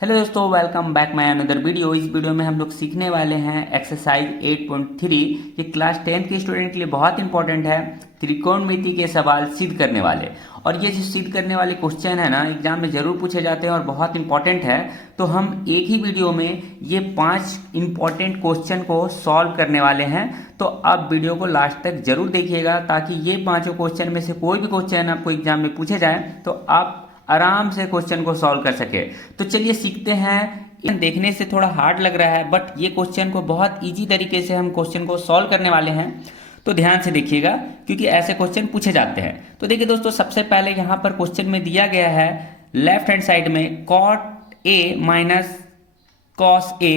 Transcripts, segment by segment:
Hello दोस्तों, welcome back my another video. इस video में हम लोग सीखने वाले हैं एक्सरसाइज 8.3। ये क्लास 10 के स्टूडेंट के लिए बहुत इंपॉर्टेंट है। त्रिकोणमिति के सवाल सिद्ध करने वाले, और ये जो सिद्ध करने वाले क्वेश्चन है ना, एग्जाम में जरूर पूछे जाते हैं और बहुत इंपॉर्टेंट है। तो हम एक ही वीडियो में ये 5 इंपॉर्टेंट क्वेश्चन को सॉल्व करने वाले हैं। तो आप वीडियो को लास्ट तक जरूर देखिएगा, ताकि ये 5 क्वेश्चन में से कोई भी क्वेश्चन आपको एग्जाम में पूछे जाए तो आप आराम से क्वेश्चन को सॉल्व कर सके। तो चलिए सीखते हैं। देखने से थोड़ा हार्ड लग रहा है, बट ये क्वेश्चन को बहुत इजी तरीके से हम क्वेश्चन को सॉल्व करने वाले हैं। तो ध्यान से देखिएगा, क्योंकि ऐसे क्वेश्चन पूछे जाते हैं। तो देखिए दोस्तों, सबसे पहले यहाँ पर क्वेश्चन में दिया गया है लेफ्ट हैंड साइड में cot A minus cos A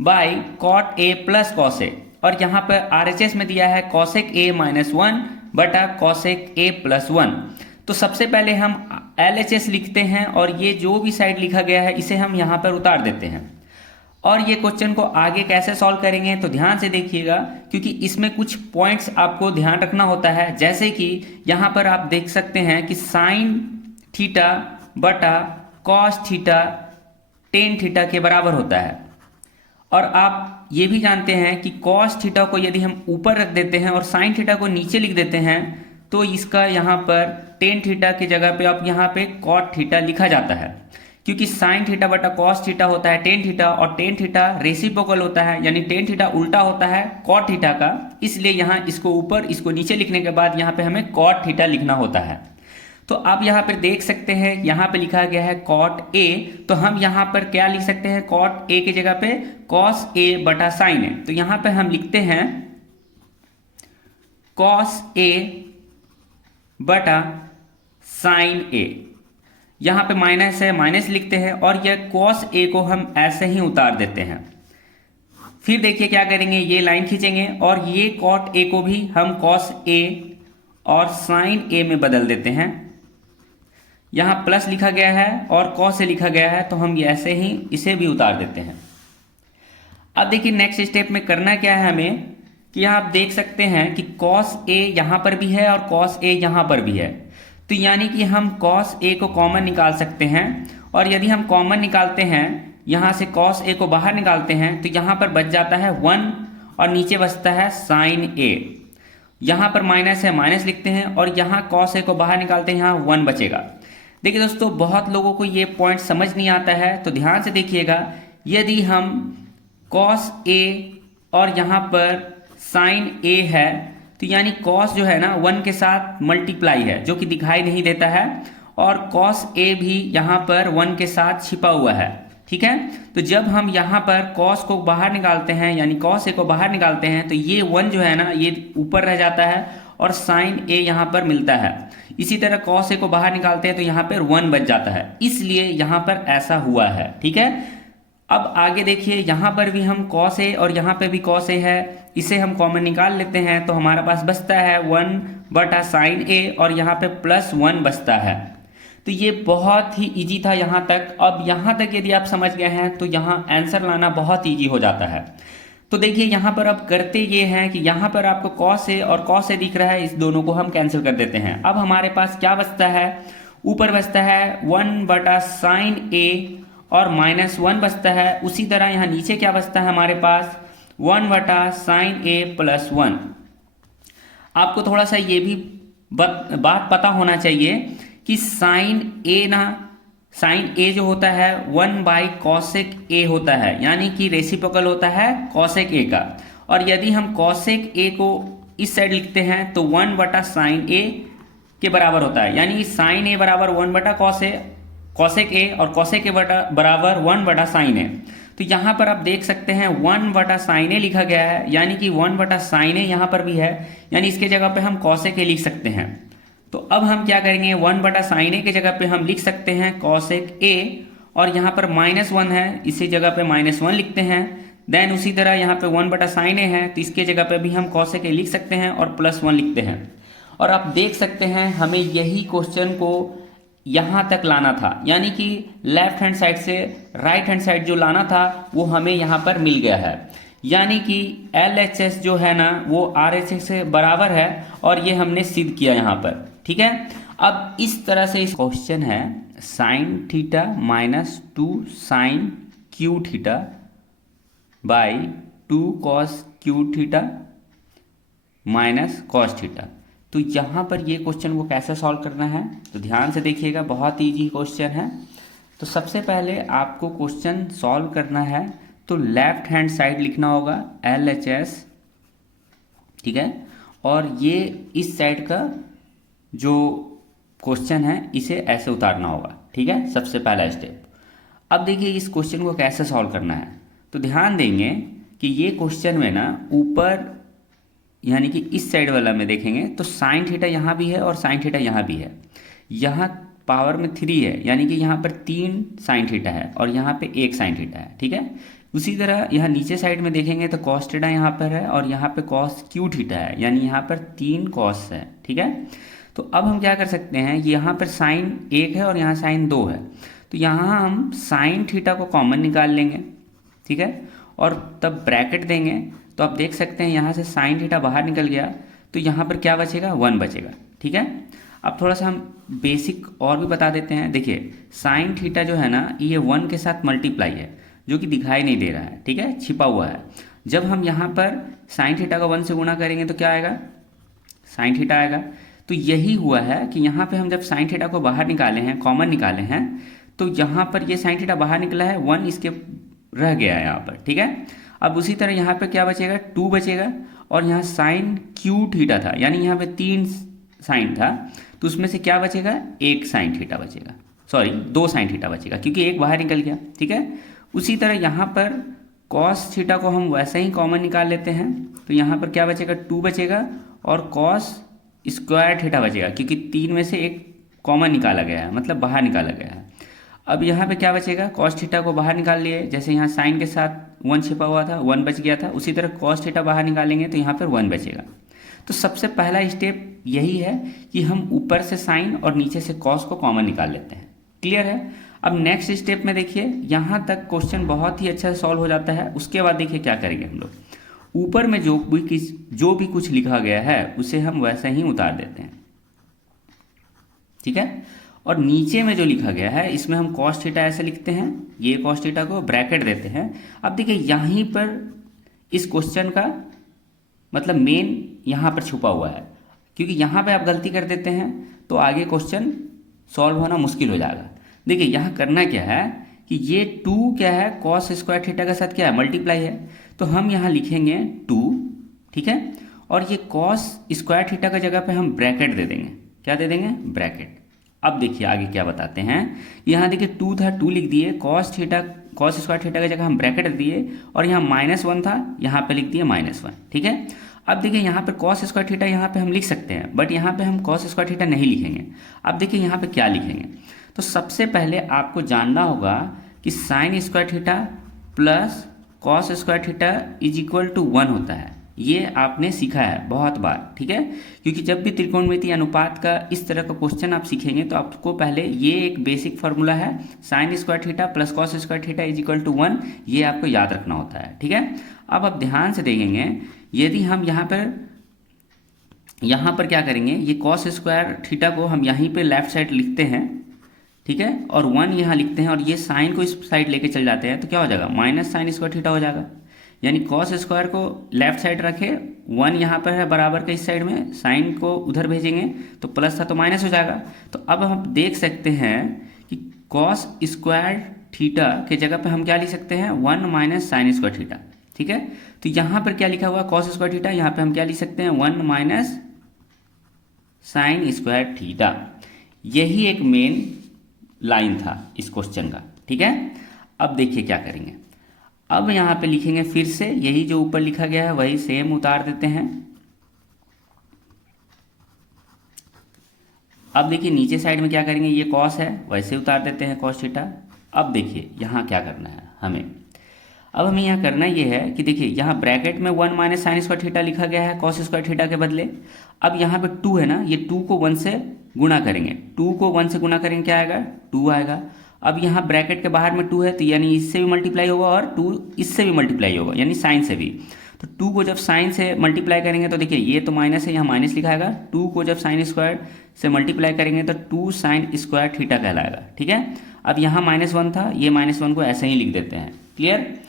by cot A plus cos A, और यहाँ पर RHS में दिया है कॉसेक ए माइनस 1 बटा कॉसेक ए प्लस 1। तो सबसे पहले हम LHS लिखते हैं, और ये जो भी साइड लिखा गया है इसे हम यहाँ पर उतार देते हैं। और ये क्वेश्चन को आगे कैसे सॉल्व करेंगे तो ध्यान से देखिएगा, क्योंकि इसमें कुछ पॉइंट्स आपको ध्यान रखना होता है। जैसे कि यहाँ पर आप देख सकते हैं कि साइन थीटा बटा कॉस थीटा टेन थीटा के बराबर होता है। और आप ये भी जानते हैं कि कॉस थीटा को यदि हम ऊपर रख देते हैं और साइन थीटा को नीचे लिख देते हैं, तो इसका यहाँ पर टेन थीटा की जगह पे आप यहाँ पे कॉट थीटा लिखा जाता है। क्योंकि साइन थीटा बटा कॉस थीटा होता है टेन थीटा, और टेन थीटा रेसिप्रोकल होता है, यानी टेन थीटा उल्टा होता है कॉट थीटा का। इसलिए यहाँ इसको ऊपर इसको नीचे लिखने के बाद यहाँ पे हमें कॉट थीटा लिखना होता है। तो आप यहाँ पर देख सकते हैं, यहाँ पे लिखा गया है कॉट ए, तो हम यहाँ पर क्या लिख सकते हैं, कॉट ए की जगह पे कॉस ए बटा साइन ए। तो यहाँ पे हम लिखते हैं कॉस ए बटा साइन ए। यहां पे माइनस है, माइनस लिखते हैं, और यह कॉस ए को हम ऐसे ही उतार देते हैं। फिर देखिए क्या करेंगे, ये लाइन खींचेंगे और ये कॉट ए को भी हम कॉस ए और साइन ए में बदल देते हैं। यहां प्लस लिखा गया है और कॉस ए लिखा गया है, तो हम ऐसे ही इसे भी उतार देते हैं। अब देखिए नेक्स्ट स्टेप में करना क्या है हमें, कि आप देख सकते हैं कि cos a यहाँ पर भी है और cos a यहाँ पर भी है। तो यानी कि हम cos a को कॉमन निकाल सकते हैं, और यदि हम कॉमन निकालते हैं, यहाँ से cos a को बाहर निकालते हैं, तो यहाँ पर बच जाता है 1 और नीचे बचता है sin a। यहाँ पर माइनस है, माइनस लिखते हैं, और यहाँ cos a को बाहर निकालते हैं, यहाँ 1 बचेगा। देखिए दोस्तों, बहुत लोगों को ये पॉइंट समझ नहीं आता है, तो ध्यान से देखिएगा। यदि हम cos a और यहाँ पर साइन ए है, तो यानी कॉस जो है ना 1 के साथ मल्टीप्लाई है, जो कि दिखाई नहीं देता है, और कॉस ए भी यहाँ पर 1 के साथ छिपा हुआ है। ठीक है, तो जब हम यहाँ पर कॉस को बाहर निकालते हैं, यानी कॉस ए को बाहर निकालते हैं, तो ये 1 जो है ना ये ऊपर रह जाता है और साइन ए यहाँ पर मिलता है। इसी तरह कॉस ए को बाहर निकालते हैं तो यहाँ पर 1 बच जाता है, इसलिए यहाँ पर ऐसा हुआ है। ठीक है, अब आगे देखिए, यहाँ पर भी हम cos a और यहाँ पे भी cos a है, इसे हम कॉमन निकाल लेते हैं, तो हमारा पास बचता है 1 बटा साइन a, और यहाँ पे प्लस 1 बचता है। तो ये बहुत ही इजी था यहाँ तक। अब यहाँ तक यदि आप समझ गए हैं तो यहाँ आंसर लाना बहुत इजी हो जाता है। तो देखिए यहाँ पर अब करते ये हैं कि यहाँ पर आपको cos a और cos a दिख रहा है, इस दोनों को हम कैंसिल कर देते हैं। अब हमारे पास क्या बचता है, ऊपर बचता है 1 बटा साइन a और -1 बचता है। उसी तरह यहाँ नीचे क्या बचता है हमारे पास, 1 बटा साइन ए प्लस 1। आपको थोड़ा सा ये भी बात पता होना चाहिए कि साइन ए जो होता है 1 बाई कॉसेक ए होता है, यानी कि रेसिप्रोकल होता है कॉसेक ए का। और यदि हम कॉसेक ए को इस साइड लिखते हैं तो 1 बटा साइन ए के बराबर होता है, यानी साइन ए बराबर 1 बटा कॉसेक ए, और कॉसेक ए बराबर 1 बटा साइन ए। तो यहाँ पर आप देख सकते हैं 1 बटा साइन ए लिखा गया है, यानी कि 1 बटा साइन ए यहाँ पर भी है, यानी इसके जगह पे हम कॉसेक ए लिख सकते हैं। तो अब हम क्या करेंगे, 1 बटा साइन ए की जगह पे हम लिख सकते हैं कॉसेक ए, और यहाँ पर -1 है, इसी जगह पे -1 लिखते हैं। देन उसी तरह यहाँ पे 1 बटा साइन ए है, तो इसके जगह पे भी हम कॉसेक ए लिख सकते हैं और +1 लिखते हैं। और आप देख सकते हैं हमें यही क्वेश्चन को यहाँ तक लाना था, यानी कि लेफ्ट हैंड साइड से राइट हैंड साइड जो लाना था वो हमें यहाँ पर मिल गया है। यानी कि LHS जो है ना वो RHS से बराबर है, और ये हमने सिद्ध किया यहाँ पर। ठीक है, अब इस तरह से इस क्वेश्चन है sine theta minus 2 sine cube theta by 2 cos cube theta minus cos theta. तो यहाँ पर ये क्वेश्चन को कैसे सॉल्व करना है तो ध्यान से देखिएगा, बहुत ईजी क्वेश्चन है। तो सबसे पहले आपको क्वेश्चन सॉल्व करना है तो लेफ्ट हैंड साइड लिखना होगा LHS, ठीक है, और ये इस साइड का जो क्वेश्चन है इसे ऐसे उतारना होगा, ठीक है, सबसे पहला स्टेप। अब देखिए इस क्वेश्चन को कैसे सॉल्व करना है। तो ध्यान देंगे कि ये क्वेश्चन में ना ऊपर यानी कि इस साइड वाला में देखेंगे तो साइन थीटा यहाँ भी है और साइन थीटा यहाँ भी है। यहाँ पावर में 3 है यानी कि यहाँ पर 3 साइन थीटा है और यहाँ पे 1 साइन थीटा है, ठीक है। उसी तरह यहाँ नीचे साइड में देखेंगे तो कॉस थीटा यहाँ पर है और यहाँ पे कॉस क्यू थीटा है यानी यहाँ पर 3 कॉस है, ठीक है। तो अब हम क्या कर सकते हैं, यहाँ पर साइन 1 है और यहाँ साइन 2 है, तो यहाँ हम साइन थीटा को कॉमन निकाल लेंगे, ठीक है, और तब ब्रैकेट देंगे। तो आप देख सकते हैं यहाँ से साइन थीटा बाहर निकल गया तो यहाँ पर क्या बचेगा, 1 बचेगा, ठीक है। अब थोड़ा सा हम बेसिक और भी बता देते हैं। देखिए साइन थीटा जो है ना ये 1 के साथ मल्टीप्लाई है जो कि दिखाई नहीं दे रहा है, ठीक है, छिपा हुआ है। जब हम यहाँ पर साइन थीटा को 1 से गुणा करेंगे तो क्या आएगा, साइन थीटा आएगा। तो यही हुआ है कि यहाँ पे हम जब साइन थीटा को बाहर निकाले हैं, कॉमन निकाले हैं, तो यहाँ पर ये साइन थीटा बाहर निकला है, 1 इसके रह गया है यहाँ पर, ठीक है। अब उसी तरह यहाँ पे क्या बचेगा, 2 बचेगा और यहाँ साइन क्यू थीटा था यानी यहाँ पे 3 साइन था तो उसमें से क्या बचेगा, 1 साइन थीटा बचेगा, सॉरी 2 साइन थीटा बचेगा क्योंकि 1 बाहर निकल गया, ठीक है। उसी तरह यहाँ पर कॉस थीटा को हम वैसे ही कॉमन निकाल लेते हैं तो यहाँ पर क्या बचेगा, 2 बचेगा और कॉस स्क्वायर थीटा बचेगा क्योंकि 3 में से 1 कॉमन निकाला गया है, मतलब बाहर निकाला गया है। अब यहाँ पे क्या बचेगा, कॉस थीटा को बाहर निकाल लिए, जैसे यहाँ साइन के साथ 1 छिपा हुआ था, 1 बच गया था, उसी तरह कॉस थीटा बाहर निकालेंगे तो यहाँ पर 1 बचेगा। तो सबसे पहला स्टेप यही है कि हम ऊपर से साइन और नीचे से कॉस को कॉमन निकाल लेते हैं, क्लियर है। अब नेक्स्ट स्टेप में देखिए यहाँ तक क्वेश्चन बहुत ही अच्छा से सॉल्व हो जाता है। उसके बाद देखिए क्या करेंगे हम लोग, ऊपर में जो भी कुछ लिखा गया है उसे हम वैसे ही उतार देते हैं, ठीक है। और नीचे में जो लिखा गया है इसमें हम कॉस थीटा ऐसे लिखते हैं, ये कॉस थीटा को ब्रैकेट देते हैं। अब देखिए यहीं पर इस क्वेश्चन का मतलब मेन यहाँ पर छुपा हुआ है, क्योंकि यहाँ पे आप गलती कर देते हैं तो आगे क्वेश्चन सॉल्व होना मुश्किल हो जाएगा। देखिए यहाँ करना क्या है कि ये 2 क्या है, कॉस स्क्वायर थीटा के साथ क्या है, मल्टीप्लाई है, तो हम यहाँ लिखेंगे 2, ठीक है, और ये कॉस स्क्वायर थीटा की जगह पे हम ब्रैकेट दे देंगे, क्या दे देंगे, ब्रैकेट। अब देखिए आगे क्या बताते हैं, यहाँ देखिए 2 था, 2 लिख दिए, कॉस स्क्वायर थीटा की जगह हम ब्रैकेट दिए और यहाँ -1 था, यहाँ पे लिख दिए -1, ठीक है। अब देखिए यहाँ पे कॉस स्क्वायर थीटा यहाँ पे हम लिख सकते हैं बट यहाँ पे हम कॉस स्क्वायर थीटा नहीं लिखेंगे। अब देखिए यहाँ पे क्या लिखेंगे, तो सबसे पहले आपको जानना होगा कि sine square theta plus cos square theta is equal to 1 होता है। ये आपने सीखा है बहुत बार, ठीक है, क्योंकि जब भी त्रिकोणमितीय अनुपात का इस तरह का क्वेश्चन आप सीखेंगे तो आपको पहले ये एक बेसिक फार्मूला है, sine square theta plus cos square theta is equal to 1, ये आपको याद रखना होता है, ठीक है। अब आप ध्यान से देखेंगे, यदि हम यहाँ पर क्या करेंगे, ये कॉस स्क्वायर थीटा को हम यहीं पे लेफ्ट साइड लिखते हैं, ठीक है, और 1 यहाँ लिखते हैं और ये साइन को इस साइड लेके चल जाते हैं तो क्या हो जाएगा, माइनस साइन स्क्वायर थीटा हो जाएगा। यानी कॉस स्क्वायर को लेफ्ट साइड रखे, 1 यहाँ पर है बराबर के इस साइड में, साइन को उधर भेजेंगे तो प्लस था तो माइनस हो जाएगा। तो अब हम देख सकते हैं कि कॉस स्क्वायर थीटा के जगह पे हम क्या लिख सकते हैं, 1 माइनस साइन स्क्वायर थीटा, ठीक है। तो यहाँ पर क्या लिखा हुआ है, कॉस स्क्वायर थीटा, यहाँ पे हम क्या लिख सकते हैं, 1 माइनस साइन स्क्वायर थीटा। यही एक मेन लाइन था इस क्वेश्चन का, ठीक है। अब देखिए क्या करेंगे, अब यहाँ पे लिखेंगे फिर से यही जो ऊपर लिखा गया है वही सेम उतार देते हैं। अब देखिए नीचे साइड में क्या करेंगे, ये कॉस है वैसे उतार देते हैं कॉस थीटा। अब देखिए यहाँ क्या करना है हमें, अब हमें यहाँ करना ये है कि देखिए यहाँ ब्रैकेट में 1 माइनस साइन स्क्वायर थीटा लिखा गया है कॉस स्क्वायर थीटा के बदले। अब यहाँ पे 2 है ना, ये 2 को 1 से गुणा करेंगे, 2 को 1 से गुणा करेंगे क्या आएगा, 2 आएगा। अब यहाँ ब्रैकेट के बाहर में 2 है तो यानी इससे भी मल्टीप्लाई होगा और 2 इससे भी मल्टीप्लाई होगा यानी साइन से भी। तो 2 को जब साइन से मल्टीप्लाई करेंगे तो देखिए ये तो माइनस है, यहाँ माइनस लिखा आएगा, 2 को जब साइन स्क्वायर से मल्टीप्लाई करेंगे तो 2 साइन स्क्वायर थीटा कहलाएगा। ठीक है, अब यहाँ -1 था, ये -1 को ऐसे ही लिख देते हैं। क्लियर।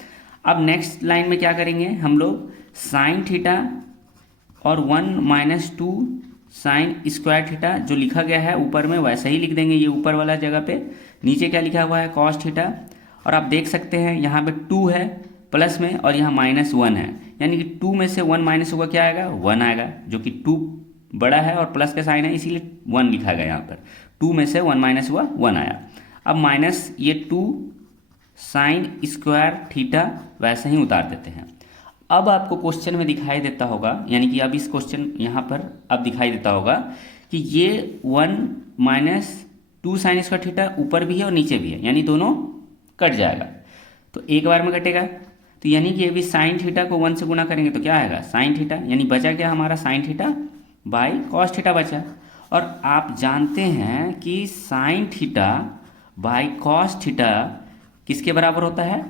अब नेक्स्ट लाइन में क्या करेंगे हम लोग, साइन थीटा और 1 - 2 साइन स्क्वायर थीटा जो लिखा गया है ऊपर में वैसे ही लिख देंगे, ये ऊपर वाला जगह पे। नीचे क्या लिखा हुआ है, कॉस थीटा। और आप देख सकते हैं यहाँ पे 2 है प्लस में और यहाँ -1 है, यानी कि 2 में से 1 माइनस होगा, क्या आएगा, 1 आएगा, जो कि 2 बड़ा है और प्लस का साइन है इसीलिए 1 लिखा गया यहाँ पर। 2 में से 1 माइनस हुआ, 1 आया। अब माइनस ये 2 साइन स्क्वायर थीटा वैसे ही उतार देते हैं। अब आपको क्वेश्चन में दिखाई देता होगा, यानी कि अब इस क्वेश्चन यहाँ पर अब दिखाई देता होगा कि ये 1 - 2 साइन स्क्वायर थीटा ऊपर भी है और नीचे भी है, यानी दोनों कट जाएगा। तो एक बार में कटेगा, तो यानी कि अभी साइन थीटा को 1 से गुना करेंगे तो क्या आएगा, साइन थीटा, यानी बचा क्या हमारा, sine theta by cos theta बचा। और आप जानते हैं कि sine theta by cos theta किसके बराबर होता है,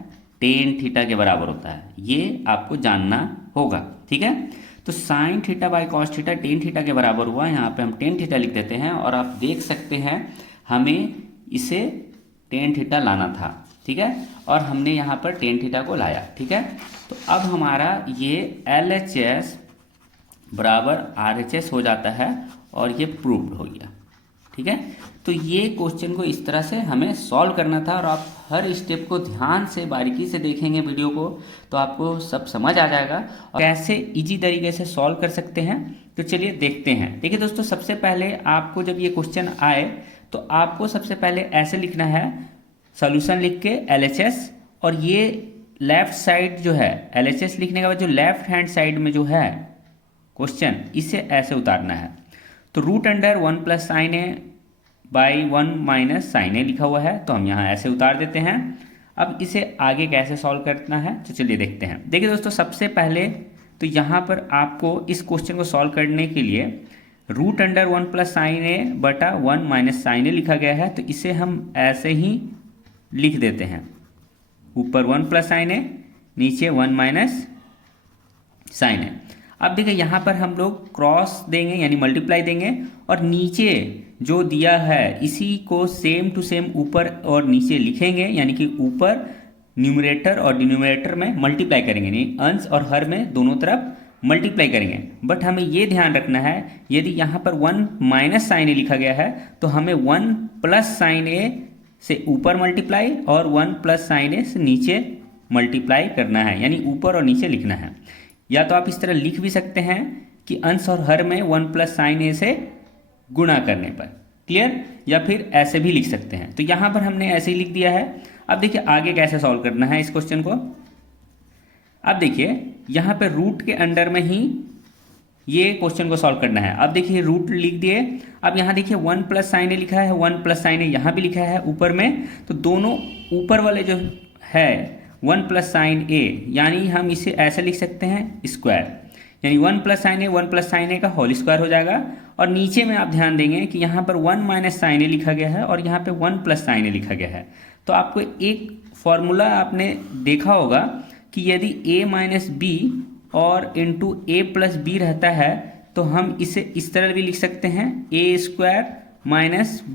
टेन थीटा के बराबर होता है। ये आपको जानना होगा। ठीक है, तो sine theta by cos theta tan theta के बराबर हुआ, यहाँ पे हम टेन थीटा लिख देते हैं। और आप देख सकते हैं हमें इसे टेन थीटा लाना था। ठीक है, और हमने यहाँ पर टेन थीटा को लाया। ठीक है, तो अब हमारा ये LHS बराबर RHS हो जाता है और ये प्रूव्ड हो गया। ठीक है, तो ये क्वेश्चन को इस तरह से हमें सॉल्व करना था। और आप हर स्टेप को ध्यान से बारीकी से देखेंगे वीडियो को तो आपको सब समझ आ जाएगा और कैसे इजी तरीके से सॉल्व कर सकते हैं। तो चलिए देखते हैं। देखिए दोस्तों, सबसे पहले आपको जब ये क्वेश्चन आए तो आपको सबसे पहले ऐसे लिखना है, सॉल्यूशन लिख के LHS, और ये लेफ्ट साइड जो है LHS लिखने के बाद जो लेफ्ट हैंड साइड में जो है क्वेश्चन, इसे ऐसे उतारना है। तो root under 1 + sine A by 1 - sine A लिखा हुआ है, तो हम यहाँ ऐसे उतार देते हैं। अब इसे आगे कैसे सॉल्व करना है तो चलिए देखते हैं। देखिए दोस्तों, सबसे पहले तो यहाँ पर आपको इस क्वेश्चन को सॉल्व करने के लिए रूट अंडर 1 + साइन ए बटा 1 - साइन ए लिखा गया है, तो इसे हम ऐसे ही लिख देते हैं। ऊपर 1 + साइन ए, नीचे 1 - साइन ए। अब देखिए यहाँ पर हम लोग क्रॉस देंगे यानी मल्टीप्लाई देंगे, और नीचे जो दिया है इसी को सेम टू सेम ऊपर और नीचे लिखेंगे, यानी कि ऊपर न्यूमरेटर और डिनोमिनेटर में मल्टीप्लाई करेंगे, यानी अंश और हर में दोनों तरफ मल्टीप्लाई करेंगे। बट हमें ये ध्यान रखना है, यदि यहाँ पर 1 - साइन ए लिखा गया है तो हमें 1 + साइन ए से ऊपर मल्टीप्लाई और 1 + साइन ए से नीचे मल्टीप्लाई करना है, यानी ऊपर और नीचे लिखना है। या तो आप इस तरह लिख भी सकते हैं कि अंश और हर में 1 + साइन ए से गुणा करने पर। क्लियर, या फिर ऐसे भी लिख सकते हैं। तो यहाँ पर हमने ऐसे ही लिख दिया है। अब देखिए आगे कैसे सॉल्व करना है इस क्वेश्चन को। अब देखिए यहाँ पे रूट के अंडर में ही ये क्वेश्चन को सॉल्व करना है। अब देखिए रूट लिख दिए। अब यहाँ देखिए 1 + साइन ए लिखा है, 1 + साइन ए यहाँ भी लिखा है ऊपर में, तो दोनों ऊपर वाले जो है 1 + साइन ए, यानी हम इसे ऐसे लिख सकते हैं स्क्वायर, यानी 1 + साइन ए 1 + साइन ए का होल स्क्वायर हो जाएगा। और नीचे में आप ध्यान देंगे कि यहाँ पर 1 - साइन ए लिखा गया है और यहाँ पे 1 + साइन ए लिखा गया है। तो आपको एक फॉर्मूला आपने देखा होगा कि यदि a - b और इंटू a + b रहता है तो हम इसे इस तरह भी लिख सकते हैं, a² -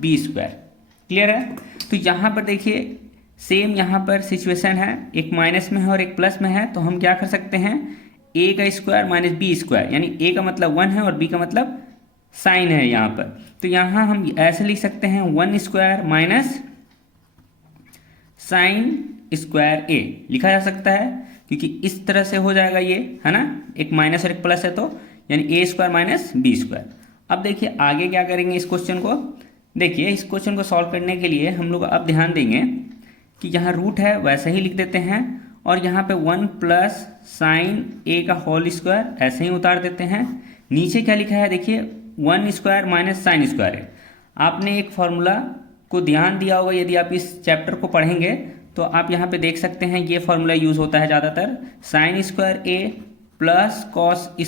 b²। क्लियर है। तो यहाँ पर देखिए सेम यहाँ पर सिचुएशन है, एक माइनस में है और एक प्लस में है, तो हम क्या कर सकते हैं, a² - b², यानी a का मतलब 1 है और b का मतलब साइन है यहाँ पर। तो यहाँ हम ऐसे लिख सकते हैं 1² - साइन² a लिखा जा सकता है, क्योंकि इस तरह से हो जाएगा ये, है ना, एक माइनस और एक प्लस है, तो यानी a² - b²। अब देखिए आगे क्या करेंगे इस क्वेश्चन को। देखिए इस क्वेश्चन को सॉल्व करने के लिए हम लोग अब ध्यान देंगे कि यहाँ रूट है वैसे ही लिख देते हैं, और यहाँ पे 1 + साइन ए का होल स्क्वायर ऐसे ही उतार देते हैं। नीचे क्या लिखा है देखिए 1² - साइन² है। आपने एक फॉर्मूला को ध्यान दिया होगा, यदि आप इस चैप्टर को पढ़ेंगे तो आप यहाँ पे देख सकते हैं ये फॉर्मूला यूज़ होता है ज़्यादातर, sin² + cos² =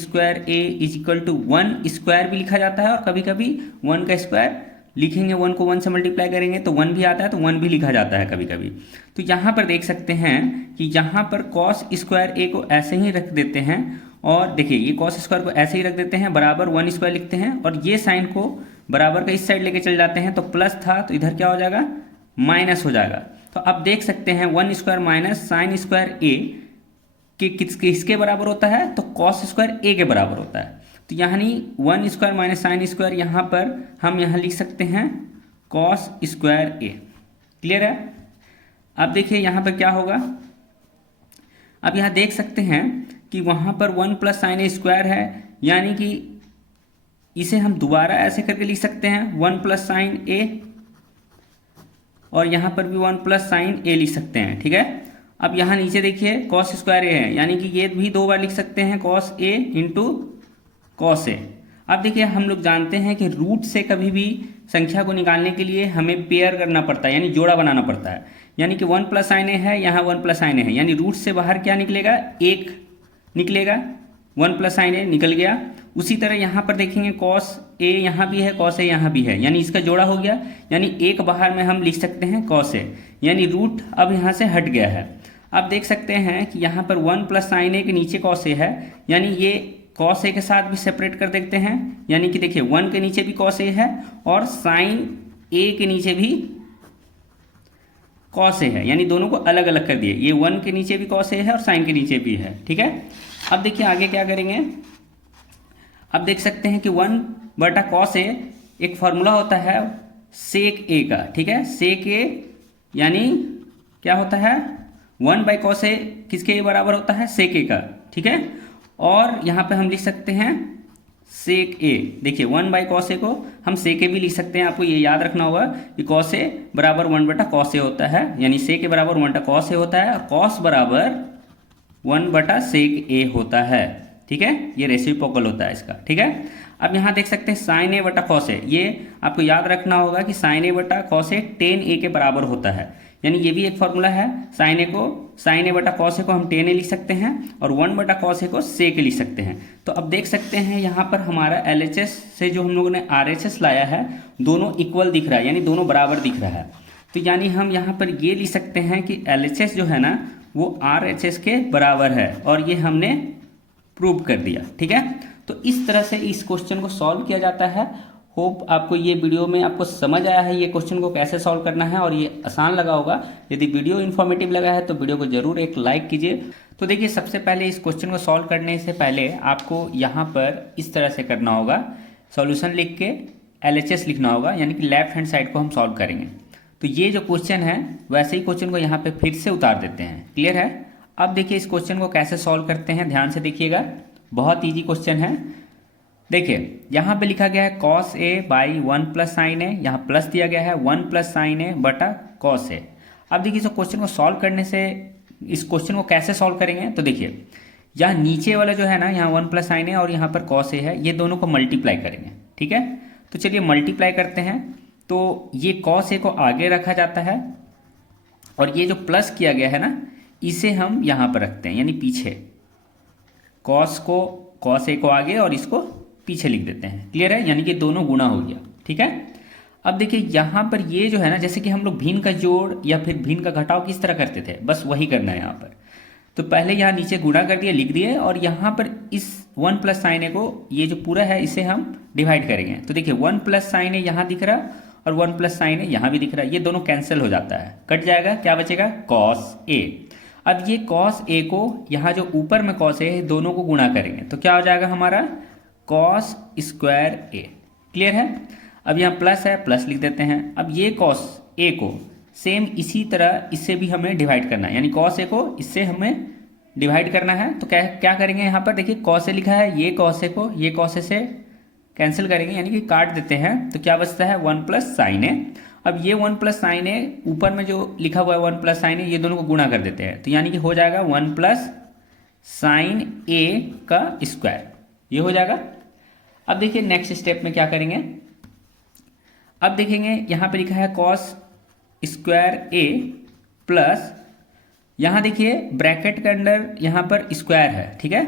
1² भी लिखा जाता है, और कभी कभी 1 का स्क्वायर लिखेंगे, 1 को 1 से मल्टीप्लाई करेंगे तो 1 भी आता है, तो 1 भी लिखा जाता है कभी कभी। तो यहाँ पर देख सकते हैं कि यहाँ पर cos² को ऐसे ही रख देते हैं, और देखिए ये cos² को ऐसे ही रख देते हैं, बराबर 1² लिखते हैं, और ये साइन को बराबर का इस साइड लेके चल जाते हैं तो प्लस था तो इधर क्या हो जाएगा, माइनस हो जाएगा। तो अब देख सकते हैं 1 स्क्वायर माइनस साइन स्क्वायर ए कि किसके बराबर होता है, तो कॉस स्क्वायर ए के बराबर होता है। तो यानी 1 स्क्वायर माइनस साइन स्क्वायर यहाँ पर हम यहाँ लिख सकते हैं कॉस स्क्वायर ए। क्लियर है। अब देखिए यहाँ पर क्या होगा, अब यहाँ देख सकते हैं कि वहाँ पर 1 प्लस साइन ए स्क्वायर है, यानी कि इसे हम दोबारा ऐसे करके लिख सकते हैं 1 प्लस साइन ए, और यहाँ पर भी 1 प्लस साइन ए लिख सकते हैं। ठीक है। अब यहाँ नीचे देखिए कॉस स्क्वायर ए है, यानी कि ये भी 2 बार लिख सकते हैं cos A into cos A. अब देखिए हम लोग जानते हैं कि रूट से कभी भी संख्या को निकालने के लिए हमें पेयर करना पड़ता है, यानी जोड़ा बनाना पड़ता है। यानी कि 1 प्लस साइन ए है, यहाँ 1 प्लस साइन ए है, यानी रूट से बाहर क्या निकलेगा, 1 निकलेगा। 1 प्लस साइन ए निकल गया। उसी तरह यहाँ पर देखेंगे कॉस ए यहाँ भी है, कॉस ए यहाँ भी है, यानी इसका जोड़ा हो गया, यानी एक बाहर में हम लिख सकते हैं कॉस ए, यानी रूट अब यहाँ से हट गया है। अब देख सकते हैं कि यहाँ पर 1 प्लस साइन ए के नीचे कॉस ए है, यानी ये कॉस ए के साथ भी सेपरेट कर देखते हैं, यानी कि देखिए 1 के नीचे भी कॉस ए है और साइन ए के नीचे भी कॉस ए है, यानी दोनों को अलग अलग कर दिए। ये 1 के नीचे भी कॉस ए है और साइन के नीचे भी है। ठीक है। अब देखिए आगे क्या करेंगे, अब देख सकते हैं कि 1 बटा कॉस ए एक फॉर्मूला होता है सेक ए का। ठीक है। सेक ए यानी क्या होता है, 1 बाई कॉस ए किसके बराबर होता है, सेक ए का। ठीक है। और यहाँ पे हम लिख सकते हैं सेक ए। देखिए 1 बाई कॉस ए को हम सेक ए भी लिख सकते हैं। आपको ये याद रखना होगा कि कॉस ए बराबर 1 बटा कॉस ए होता है, यानी सेक ए बराबर 1 बटा कॉस ए होता है, और कॉस बराबर 1 बटा सेक ए होता है। ठीक है। ये रेसिप्रोकल होता है इसका। ठीक है। अब यहाँ देख सकते हैं साइन ए बटा कॉस ए, ये आपको याद रखना होगा कि साइन ए बटा कॉस ए टेन ए के बराबर होता है, यानी ये भी एक फॉर्मूला है। साइन ए बटा कॉस ए को हम टेन ए लिख सकते हैं और 1 बटा कॉस ए को सेक ए लिख सकते हैं। तो अब देख सकते हैं यहाँ पर हमारा LHS से जो हम लोगों ने RHS लाया है दोनों इक्वल दिख रहा है, यानी दोनों बराबर दिख रहा है। तो यानी हम यहाँ पर ये लिख सकते हैं कि LHS जो है ना वो RHS के बराबर है, और ये हमने प्रूव कर दिया। ठीक है। तो इस तरह से इस क्वेश्चन को सॉल्व किया जाता है। होप आपको ये वीडियो में आपको समझ आया है ये क्वेश्चन को कैसे सॉल्व करना है, और ये आसान लगा होगा। यदि वीडियो इन्फॉर्मेटिव लगा है तो वीडियो को जरूर एक लाइक कीजिए। तो देखिए सबसे पहले इस क्वेश्चन को सॉल्व करने से पहले आपको यहाँ पर इस तरह से करना होगा, सॉल्यूशन लिख के LHS लिखना होगा, यानी कि लेफ्ट हैंड साइड को हम सॉल्व करेंगे। तो ये जो क्वेश्चन है वैसे ही क्वेश्चन को यहाँ पे फिर से उतार देते हैं। क्लियर है। अब देखिए इस क्वेश्चन को कैसे सॉल्व करते हैं, ध्यान से देखिएगा, बहुत ईजी क्वेश्चन है। देखिए यहाँ पे लिखा गया है cos A by 1 plus sine A, यहाँ प्लस दिया गया है 1 प्लस साइन ए बटा कॉस ए। अब देखिए इस क्वेश्चन को सॉल्व करने से इस क्वेश्चन को कैसे सॉल्व करेंगे, तो देखिए यहाँ नीचे वाला जो है ना, यहाँ 1 प्लस साइन ए और यहाँ पर कॉस ए है, ये दोनों को मल्टीप्लाई करेंगे। ठीक है। तो चलिए मल्टीप्लाई करते हैं। तो ये कॉस ए को आगे रखा जाता है, और ये जो प्लस किया गया है ना इसे हम यहाँ पर रखते हैं, यानी पीछे। कॉस ए को आगे और इसको पीछे लिख देते हैं। क्लियर है। यानी कि दोनों गुना हो गया। ठीक है। अब देखिए यहाँ पर ये जो है ना, जैसे कि हम लोग भिन्न का जोड़ या फिर भिन्न का घटाव किस तरह करते थे, बस वही करना है यहाँ पर। तो पहले यहाँ नीचे गुणा कर दिए, लिख दिए, और यहाँ पर इस 1 प्लस साइन ए को ये जो पूरा है इसे हम डिवाइड करेंगे। तो देखिए 1 प्लस साइन ए यहाँ दिख रहा और 1 प्लस साइन ए यहाँ भी दिख रहा है, ये दोनों कैंसिल हो जाता है, कट जाएगा। क्या बचेगा, कॉस ए। अब ये कॉस ए को यहाँ जो ऊपर में कॉस ए है दोनों को गुणा करेंगे, तो क्या हो जाएगा हमारा कॉस स्क्वायर ए। क्लियर है। अब यहाँ प्लस है, प्लस लिख देते हैं। अब ये कॉस ए को सेम इसी तरह इससे भी हमें डिवाइड करना है, यानी कॉस ए को इससे हमें डिवाइड करना है। तो क्या करेंगे, यहाँ पर देखिए कॉस ए लिखा है, ये कॉस ए को ये कॉस ए से कैंसिल करेंगे, यानी कि काट देते हैं। तो क्या बचता है 1 प्लस साइन ए। अब ये 1 प्लस साइन ए ऊपर में जो लिखा हुआ है 1 प्लस साइन ए, ये दोनों को गुणा कर देते हैं, तो यानी कि हो जाएगा 1 प्लस साइन ए का स्क्वायर, ये हो जाएगा। अब देखिए नेक्स्ट स्टेप में क्या करेंगे, अब देखेंगे यहाँ पे लिखा है कॉस स्क्वायर ए प्लस, यहाँ देखिए ब्रैकेट के अंदर यहाँ पर स्क्वायर है। ठीक है।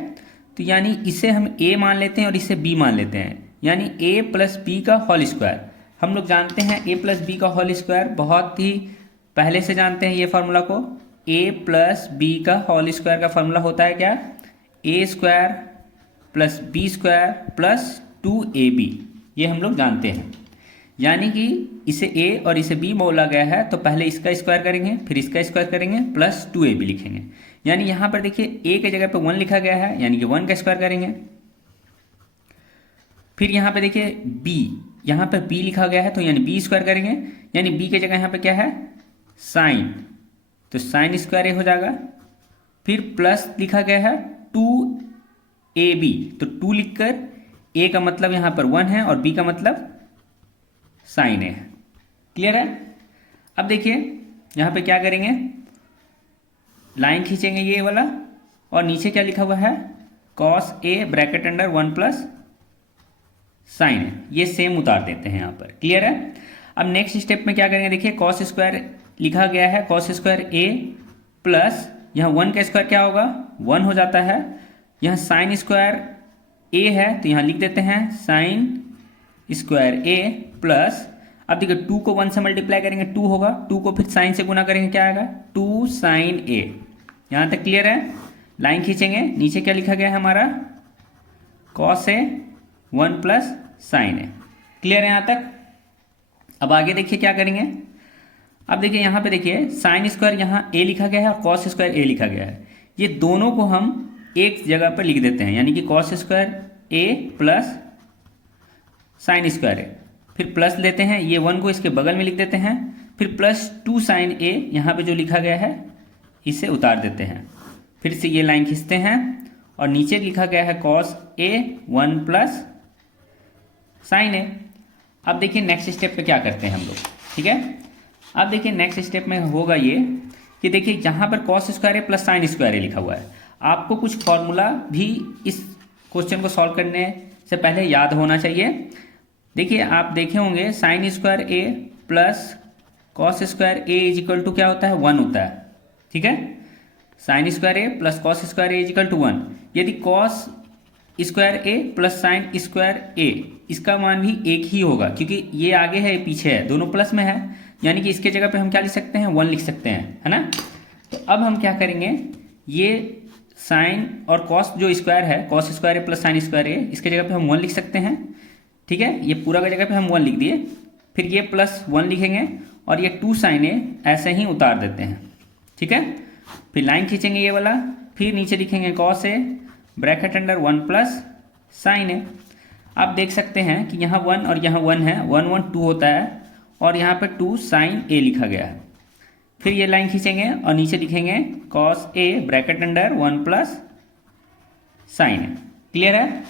तो यानी इसे हम a मान लेते हैं और इसे b मान लेते हैं, यानी a प्लस बी का होल स्क्वायर। हम लोग जानते हैं a प्लस बी का होल स्क्वायर, बहुत ही पहले से जानते हैं ये फार्मूला को। a प्लस बी का होल स्क्वायर का फार्मूला होता है क्या, a square plus b square plus 2ab, ये हम लोग जानते हैं। यानी कि इसे ए और इसे बी बोला गया है, तो पहले इसका स्क्वायर करेंगे, फिर इसका स्क्वायर करेंगे, प्लस 2ab लिखेंगे। यानी यहाँ पर देखिए ए के जगह पे 1 लिखा गया है, यानी कि 1 का स्क्वायर करेंगे। फिर यहाँ पे देखिए बी, यहाँ पर बी लिखा गया है, तो यानी बी स्क्वायर करेंगे, यानी बी के जगह यहाँ पे क्या है साइन, तो साइन स्क्वायर ए हो जाएगा। फिर प्लस लिखा गया है 2ab, तो 2 लिखकर ए का मतलब यहाँ पर 1 है और बी का मतलब साइन है। क्लियर है? अब देखिए यहाँ पे क्या करेंगे, लाइन खींचेंगे ये वाला, और नीचे क्या लिखा हुआ है cos A bracket under 1 plus sign है, ये सेम उतार देते हैं यहाँ पर। क्लियर है? अब नेक्स्ट स्टेप में क्या करेंगे, देखिए कॉस स्क्वायर लिखा गया है, कॉस स्क्वायर ए प्लस यहाँ 1 का स्क्वायर क्या होगा 1 हो जाता है। यहाँ साइन स्क्वायर ए है, तो यहाँ लिख देते हैं साइन स्क्वायर ए प्लस, अब देखिए 2 को 1 से मल्टीप्लाई करेंगे 2 होगा, 2 को फिर साइन से गुना करेंगे क्या आएगा 2 साइन ए। यहाँ तक क्लियर है? लाइन खींचेंगे, नीचे क्या लिखा गया है हमारा cos A 1 plus sine A. Clear है यहाँ तक? अब आगे देखिए क्या करेंगे, अब देखिए यहाँ पे देखिए साइन स्क्वायर यहाँ ए लिखा गया है और कॉस स्क्वायर ए लिखा गया है, ये दोनों को हम एक जगह पर लिख देते हैं, यानी कि cos square A plus sine square ए, फिर प्लस लेते हैं, ये 1 को इसके बगल में लिख देते हैं, फिर प्लस 2 साइन ए यहाँ पे जो लिखा गया है इसे उतार देते हैं, फिर से ये लाइन खींचते हैं और नीचे लिखा गया है कॉस ए 1 प्लस साइन ए। अब देखिए नेक्स्ट स्टेप पे क्या करते हैं हम लोग, ठीक है? अब देखिए नेक्स्ट स्टेप में होगा ये कि देखिए यहाँ पर cos square A plus sine square ए लिखा हुआ है, आपको कुछ फॉर्मूला भी इस क्वेश्चन को सॉल्व करने से पहले याद होना चाहिए। देखिए आप देखे होंगे sine square A plus cos square A is equal to क्या होता है 1 होता है, ठीक है? Sine square A plus cos square A is equal to 1। यदि cos square A plus sine square A, इसका मान भी एक ही होगा, क्योंकि ये आगे है पीछे है, दोनों प्लस में है, यानी कि इसके जगह पे हम क्या लिख सकते हैं 1 लिख सकते हैं, है ना? तो अब हम क्या करेंगे, ये साइन और कॉस जो स्क्वायर है cos square A plus sine square ए, इसके जगह पे हम 1 लिख सकते हैं, ठीक है? ये पूरा का जगह पे हम 1 लिख दिए, फिर ये प्लस 1 लिखेंगे और ये 2 साइन ए ऐसे ही उतार देते हैं, ठीक है? फिर लाइन खींचेंगे ये वाला, फिर नीचे लिखेंगे cos A bracket under 1 plus sine ए। आप देख सकते हैं कि यहाँ 1 और यहाँ 1 है, 1 1 2 होता है और यहाँ पे 2 साइन ए लिखा गया है। फिर ये लाइन खींचेंगे और नीचे लिखेंगे cos A bracket under 1 plus sine A. Clear है?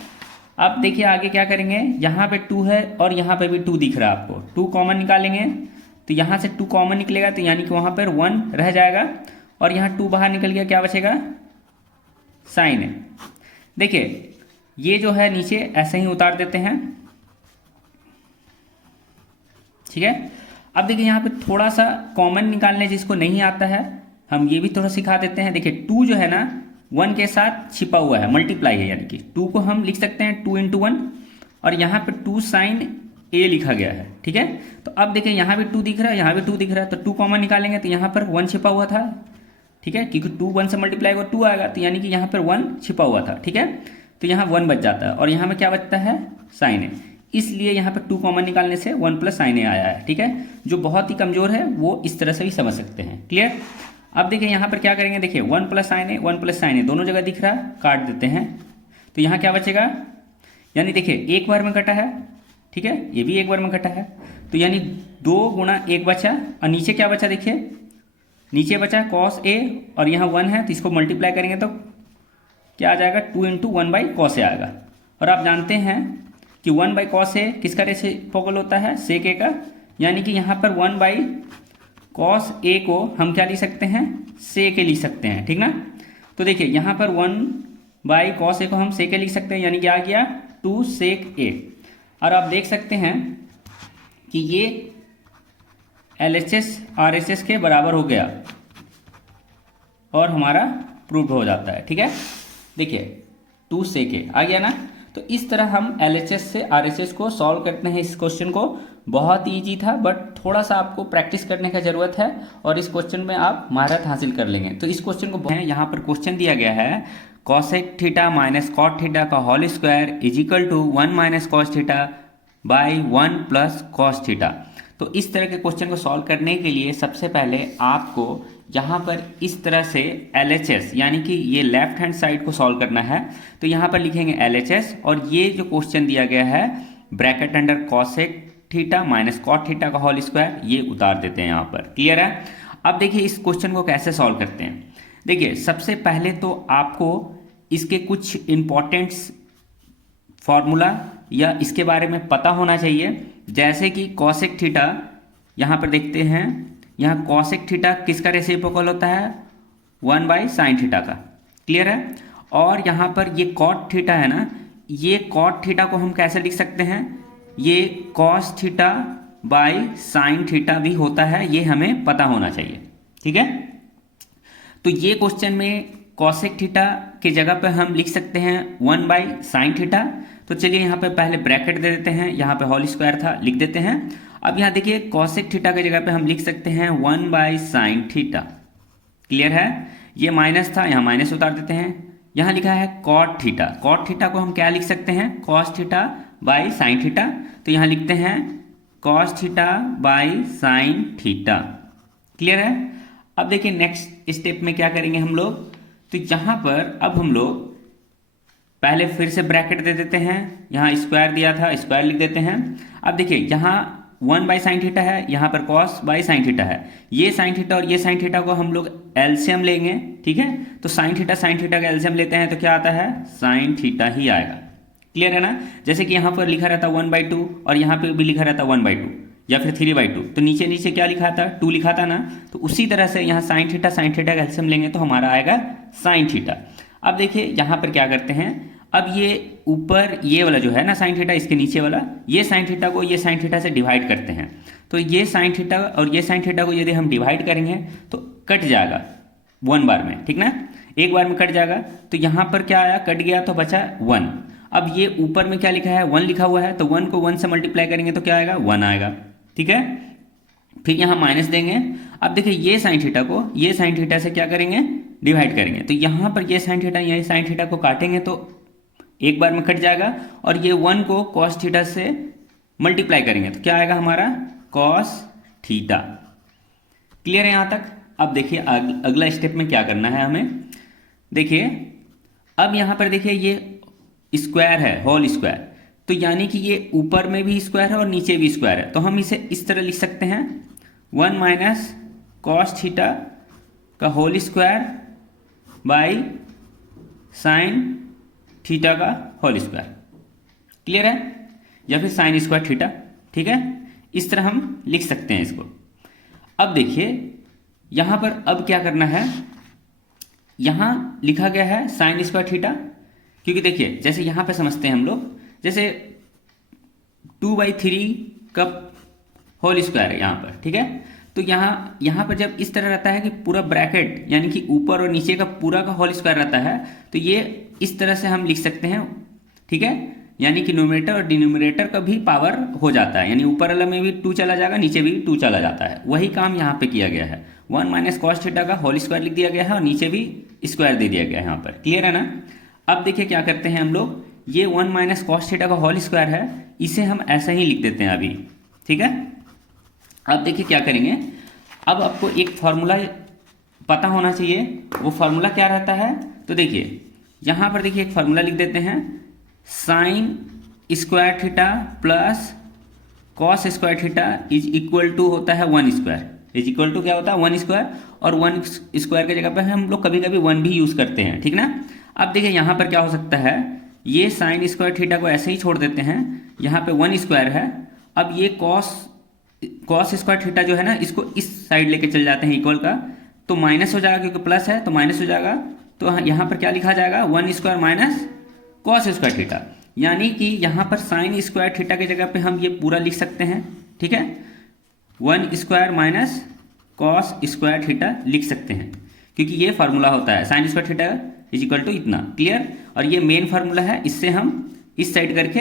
अब देखिए आगे क्या करेंगे, यहाँ पे 2 है और यहाँ पे भी 2 दिख रहा है आपको, 2 कॉमन निकालेंगे, तो यहाँ से 2 कॉमन निकलेगा, तो यानी कि वहाँ पर 1 रह जाएगा और यहाँ 2 बाहर निकल गया, क्या बचेगा साइन है। देखिए ये जो है नीचे ऐसे ही उतार देते हैं, ठीक है? अब देखिए यहाँ पे थोड़ा सा कॉमन निकालने जिसको नहीं आता है हम ये भी थोड़ा सिखा देते हैं। देखिए 2 जो है ना 1 के साथ छिपा हुआ है, मल्टीप्लाई है, यानी कि 2 को हम लिख सकते हैं 2 × 1 और यहाँ पे 2 साइन ए लिखा गया है, ठीक है? तो अब देखिए यहाँ भी 2 दिख रहा है, यहाँ भी 2 दिख रहा है, तो 2 कॉमन निकालेंगे तो यहाँ पर 1 छिपा हुआ था, ठीक है? क्योंकि 2 1 से मल्टीप्लाई होगा 2 आएगा, तो यानी कि यहाँ पर 1 छिपा हुआ था, ठीक है? तो यहाँ 1 बच जाता है और यहाँ में क्या बचता है साइन ए, इसलिए यहाँ पर 2 कॉमन निकालने से 1 प्लस साइन ए आया है, ठीक है? जो बहुत ही कमजोर है वो इस तरह से भी समझ सकते हैं। क्लियर? अब देखिए यहाँ पर क्या करेंगे, देखिए 1 प्लस साइन ए 1 प्लस साइन ए दोनों जगह दिख रहा है, काट देते हैं, तो यहाँ क्या बचेगा, यानी देखिए एक बार में कटा है, ठीक है? ये भी एक बार में कटा है, तो यानी 2 × 1 बचा और नीचे क्या बचा, देखिए नीचे बचा कॉस ए और यहाँ 1 है, तो इसको मल्टीप्लाई करेंगे तो क्या आ जाएगा 2 × 1 कॉस ए आएगा। और आप जानते हैं कि 1 कॉस ए किसका रेसिप्रोकल होता है, सेक ए का, यानी कि यहाँ पर 1 कॉस ए को हम क्या लिख सकते हैं सेक ए लिख सकते हैं, ठीक ना? तो देखिए यहाँ पर 1 कॉस ए को हम सेक ए लिख सकते हैं, यानी कि आ गया 2 सेक ए। और आप देख सकते हैं कि ये LHS RHS के बराबर हो गया और हमारा प्रूव हो जाता है, ठीक है? देखिए 2 सेक ए आ गया ना? तो इस तरह हम LHS से RHS को सॉल्व करते हैं। इस क्वेश्चन को बहुत ईजी था, बट थोड़ा सा आपको प्रैक्टिस करने का जरूरत है और इस क्वेश्चन में आप महारत हासिल कर लेंगे। तो इस क्वेश्चन को यहाँ पर क्वेश्चन दिया गया है cosec theta minus cot theta का whole square is equal to 1 minus cos theta by 1 plus cos theta. तो इस तरह के क्वेश्चन को सॉल्व करने के लिए सबसे पहले आपको यहाँ पर इस तरह से LHS यानी कि ये लेफ्ट हैंड साइड को सॉल्व करना है। तो यहाँ पर लिखेंगे LHS और ये जो क्वेश्चन दिया गया है bracket under cosec theta minus cot theta का होल स्क्वायर, ये उतार देते हैं यहाँ पर। क्लियर है? अब देखिए इस क्वेश्चन को कैसे सॉल्व करते हैं। देखिए सबसे पहले तो आपको इसके कुछ इंपॉर्टेंट फॉर्मूला या इसके बारे में पता होना चाहिए, जैसे कि कॉसेक थीटा। यहाँ पर देखते हैं, यहाँ कॉसेक थीटा किसका रेसिप्रोकल होता है? 1 बाई साइन थीटा का। क्लियर है? और यहाँ पर ये कॉट थीटा है ना, ये कॉट थीटा को हम कैसे लिख सकते हैं? ये cos theta by sine theta भी होता है, ये हमें पता होना चाहिए। ठीक है? तो ये क्वेश्चन में कॉसेक थीटा की जगह पे हम लिख सकते हैं 1 बाई साइन थीटा। तो चलिए यहाँ पे पहले ब्रैकेट दे देते हैं, यहाँ पे होल स्क्वायर था, लिख देते हैं। अब यहाँ देखिए कॉसेक थीटा की जगह पे हम लिख सकते हैं 1 बाई साइन थीटा। क्लियर है? ये माइनस था, यहाँ माइनस उतार देते हैं। यहाँ लिखा है कॉट थीटा, कॉट थीटा को हम क्या लिख सकते हैं? Cos theta by sine theta. तो यहाँ लिखते हैं cos theta by sine theta. Clear है? अब देखिए नेक्स्ट स्टेप में क्या करेंगे हम लोग। तो यहाँ पर अब हम लोग पहले फिर से ब्रैकेट दे देते हैं, यहाँ स्क्वायर दिया था, स्क्वायर लिख देते हैं। अब देखिए यहाँ 1 बाई साइन थीटा है, यहाँ पर कॉस बाई साइन थीटा है। ये साइन थीटा और ये साइन थीटा को हम लोग एलसीएम लेंगे। ठीक है? तो साइन थीटा का एलसीएम लेते हैं तो क्या आता है? साइन थीटा ही आएगा। क्लियर है ना? जैसे कि यहाँ पर लिखा रहता 1/2 और यहाँ पर भी लिखा रहता 1/2 या फिर 3/2, तो नीचे नीचे क्या लिखा था? 2 लिखा था ना। तो उसी तरह से यहाँ साइन थीटा का एलसीएम लेंगे तो हमारा आएगा साइन थीटा। अब देखिए यहाँ पर क्या करते हैं, अब ये ऊपर ये वाला जो है ना साइन थीटा, इसके नीचे वाला ये साइन थीटा को ये साइन थीटा से डिवाइड करते हैं। तो ये साइन थीटा और ये साइन थीटा को यदि हम डिवाइड करेंगे तो कट जाएगा 1 बार में। ठीक ना? एक बार में कट जाएगा। तो यहाँ पर क्या आया? कट गया तो बचा 1। अब ये ऊपर में क्या लिखा है? 1 लिखा हुआ है, तो 1 को 1 से मल्टीप्लाई करेंगे तो क्या आएगा? 1 आएगा। ठीक है? फिर यहाँ माइनस देंगे। अब देखिए ये साइन थीटा को ये साइन थीटा से क्या करेंगे? डिवाइड करेंगे। तो यहाँ पर ये साइन थीटा ये साइन थीटा को काटेंगे तो एक बार में कट जाएगा, और ये 1 को कॉस थीटा से मल्टीप्लाई करेंगे तो क्या आएगा हमारा? Cos theta. क्लियर है यहाँ तक? अब देखिए अगला स्टेप में क्या करना है हमें। देखिए अब यहाँ पर देखिए ये स्क्वायर है, होल स्क्वायर, तो यानी कि ये ऊपर में भी स्क्वायर है और नीचे भी स्क्वायर है। तो हम इसे इस तरह लिख सकते हैं 1 माइनस कॉस थीटा का whole square by sine theta का होल स्क्वायर। क्लियर है? या फिर साइन स्क्वायर थीटा। ठीक है? इस तरह हम लिख सकते हैं इसको। अब देखिए यहाँ पर अब क्या करना है, यहाँ लिखा गया है साइन स्क्वायर थीटा, क्योंकि देखिए जैसे यहाँ पे समझते हैं हम लोग, जैसे 2/3 का होल स्क्वायर है यहाँ पर। ठीक है? तो यहाँ पर जब इस तरह रहता है कि पूरा ब्रैकेट यानी कि ऊपर और नीचे का पूरा का होल स्क्वायर रहता है, तो ये इस तरह से हम लिख सकते हैं। ठीक है? यानी कि न्यूमरेटर और डिनोमिनेटर का भी पावर हो जाता है, यानी ऊपर वाला में भी 2 चला जाएगा, नीचे भी 2 चला जाता है। वही काम यहाँ पे किया गया है। 1 माइनस कॉस थीटा का होल स्क्वायर लिख दिया गया है और नीचे भी स्क्वायर दे दिया गया है यहाँ पर। क्लियर है ना? अब देखिए क्या करते हैं हम लोग, ये 1 माइनस कॉस थीटा का होल स्क्वायर है, इसे हम ऐसा ही लिख देते हैं अभी। ठीक है? अब देखिए क्या करेंगे, अब आपको एक फॉर्मूला पता होना चाहिए। वो फॉर्मूला क्या रहता है? तो देखिए यहाँ पर देखिए एक फॉर्मूला लिख देते हैं, sine square theta plus cos square theta is equal to होता है 1 स्क्वायर। इज इक्वल टू क्या होता है? 1 स्क्वायर, और 1 स्क्वायर की जगह पर हम लोग कभी कभी 1 भी यूज़ करते हैं। ठीक ना? अब देखिए यहाँ पर क्या हो सकता है, ये साइन स्क्वायर थीटा को ऐसे ही छोड़ देते हैं, यहाँ पे 1 स्क्वायर है। अब ये कॉस स्क्वायर थीटा जो है ना, इसको इस साइड लेके चल जाते हैं इक्वल का, तो माइनस हो जाएगा, क्योंकि प्लस है तो माइनस हो जाएगा। तो यहाँ पर क्या लिखा जाएगा? 1 square minus cos square theta. यानी कि यहाँ पर साइन स्क्वायर थीटा की जगह पे हम ये पूरा लिख सकते हैं। ठीक है? 1 square minus cos square theta लिख सकते हैं, क्योंकि ये फार्मूला होता है sine square theta is equal to इतना। क्लियर? और ये मेन फार्मूला है, इससे हम इस साइड करके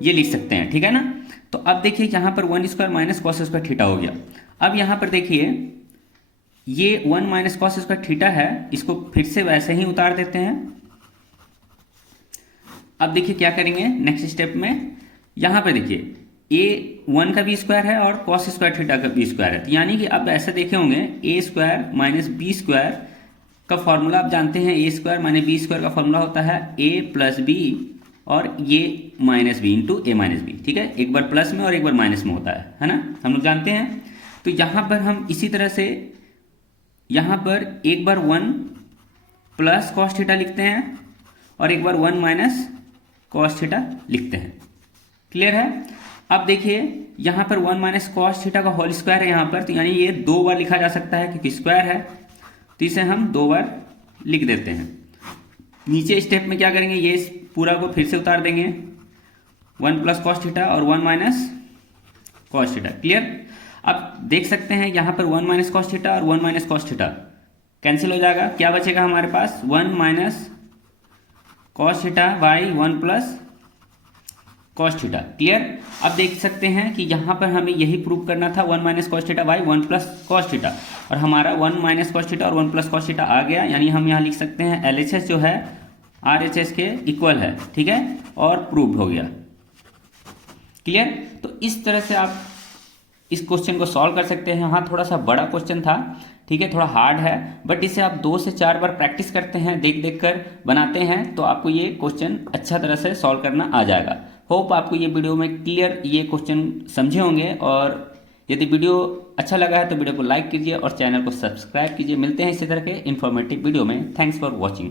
ये लिख सकते हैं। ठीक है ना? तो अब देखिए यहाँ पर 1 square minus cos square theta हो गया। अब यहाँ पर देखिए ये 1 माइनस कॉस स्क्वायर थीटा है, इसको फिर से वैसे ही उतार देते हैं। अब देखिए क्या करेंगे नेक्स्ट स्टेप में, 1 minus cos square theta, 1 minus cos square theta is equal to 1 by sine theta. 1 by sine theta यहाँ पर देखिए ए 1 का बी स्क्वायर है और कॉस स्क्वायर थीटा का बी स्क्वायर है, तो यानी कि आप ऐसे देखे होंगे ए स्क्वायर माइनस बी स्क्वायर का फॉर्मूला आप जानते हैं, ए स्क्वायर माइनस बी स्क्वायर का फॉर्मूला होता है ए प्लस बी और ये माइनस बी इंटू ए माइनस बी, ठीक है, एक बार प्लस में और एक बार माइनस में होता है ना, हम लोग जानते हैं। तो यहाँ पर हम इसी तरह से यहाँ पर एक बार 1 प्लस कॉस थीटा लिखते हैं और एक बार 1 माइनस कॉस थीटा लिखते हैं। क्लियर है? अब देखिए यहाँ पर 1 माइनस कॉस थीटा का होल स्क्वायर है यहाँ पर, तो यानी ये 2 बार लिखा जा सकता है क्योंकि स्क्वायर है, तो इसे हम 2 बार लिख देते हैं। नीचे स्टेप में क्या करेंगे, ये पूरा को फिर से उतार देंगे, 1 प्लस कॉस थीटा और 1 माइनस कॉस थीटा। क्लियर? अब देख सकते हैं यहाँ पर 1 माइनस कॉस थीटा और 1 माइनस कॉस थीटा कैंसिल हो जाएगा, क्या बचेगा हमारे पास 1 minus cos theta by 1 plus cos theta. Clear? अब देख सकते हैं कि यहाँ पर हमें यही प्रूव करना था 1 minus cos theta by 1 plus cos theta, और हमारा 1 माइनस कॉस थीटा और 1 प्लस कॉस थीटा आ गया, यानी हम यहाँ लिख सकते हैं LHS जो है RHS के इक्वल है, ठीक है, और प्रूव हो गया। क्लियर? तो इस तरह से आप इस क्वेश्चन को सॉल्व कर सकते हैं। हाँ, थोड़ा सा बड़ा क्वेश्चन था, ठीक है, थोड़ा हार्ड है, बट इसे आप 2 से 4 बार प्रैक्टिस करते हैं, देख देख कर बनाते हैं, तो आपको ये क्वेश्चन अच्छा तरह से सॉल्व करना आ जाएगा। होप आपको ये वीडियो में क्लियर ये क्वेश्चन समझे होंगे, और यदि वीडियो अच्छा लगा है तो वीडियो को लाइक कीजिए और चैनल को सब्सक्राइब कीजिए। मिलते हैं इसी तरह के इन्फॉर्मेटिव वीडियो में। Thanks for watching.